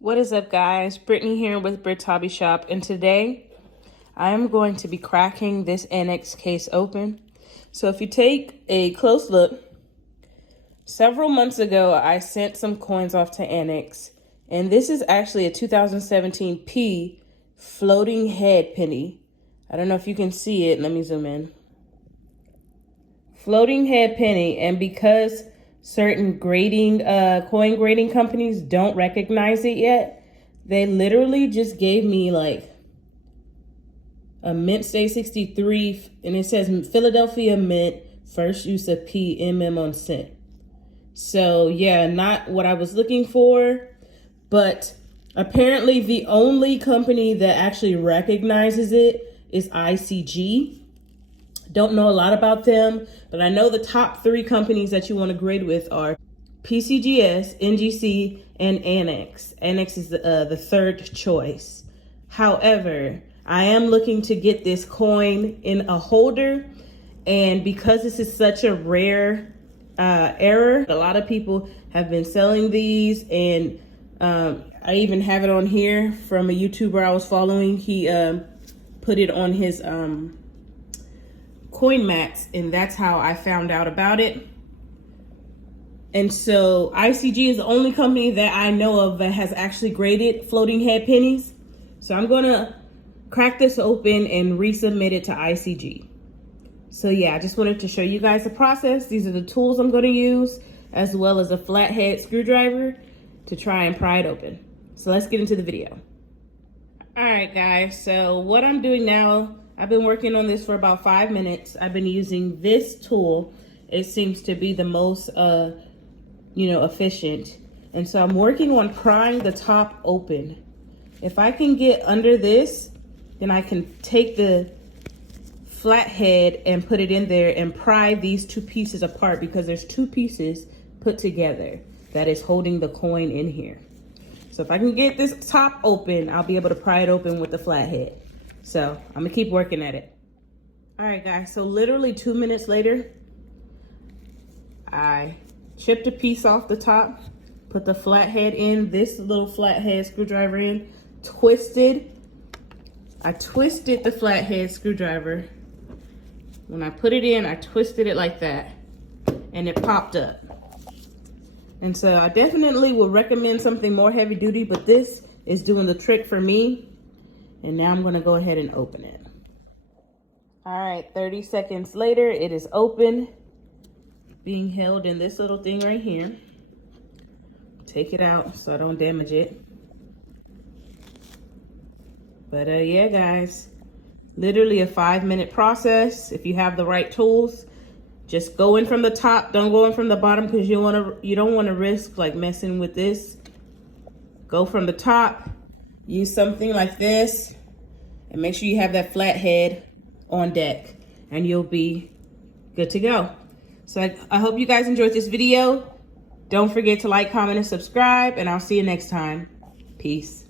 What is up, guys? Brittany here with Britt's Hobby Shop, and today I am going to be cracking this ANACS case open. So if you take a close look, several months ago I sent some coins off to ANACS, and this is actually a 2017 P floating head penny. I don't know if you can see it. Let me zoom in. Floating head penny, and because certain coin grading companies don't recognize it yet, they literally just gave me like a mint state 63, and it says Philadelphia Mint, first use of PMM on cent. So yeah, not what I was looking for, but apparently the only company that actually recognizes it is ICG. Don't know a lot about them, but I know the top 3 companies that you want to grade with are PCGS, NGC, and ANACS. ANACS is the third choice. However, I am looking to get this coin in a holder, and because this is such a rare error, a lot of people have been selling these, and I even have it on here from a YouTuber I was following. He put it on his coin mats, and that's how I found out about it. And so ICG is the only company that I know of that has actually graded floating head pennies. So I'm gonna crack this open and resubmit it to ICG. So yeah, I just wanted to show you guys the process. These are the tools I'm gonna use, as well as a flathead screwdriver to try and pry it open. So let's get into the video. All right, guys, so what I'm doing now, I've been working on this for about 5 minutes. I've been using this tool. It seems to be the most, efficient. And so I'm working on prying the top open. If I can get under this, then I can take the flathead and put it in there and pry these 2 pieces apart, because there's 2 pieces put together that is holding the coin in here. So if I can get this top open, I'll be able to pry it open with the flathead. So I'm gonna keep working at it. All right, guys, so literally 2 minutes later, I chipped a piece off the top, put the flathead in, this little flathead screwdriver in, I twisted the flathead screwdriver. When I put it in, I twisted it like that, and it popped up. And so I definitely would recommend something more heavy duty, but this is doing the trick for me. And now I'm gonna go ahead and open it. All right, 30 seconds later, it is open, being held in this little thing right here. Take it out so I don't damage it. But yeah, guys, literally a 5-minute process. If you have the right tools, just go in from the top, don't go in from the bottom, because you don't wanna risk like messing with this. Go from the top. Use something like this, and make sure you have that flathead on deck, and you'll be good to go. So I hope you guys enjoyed this video. Don't forget to like, comment, and subscribe, and I'll see you next time. Peace.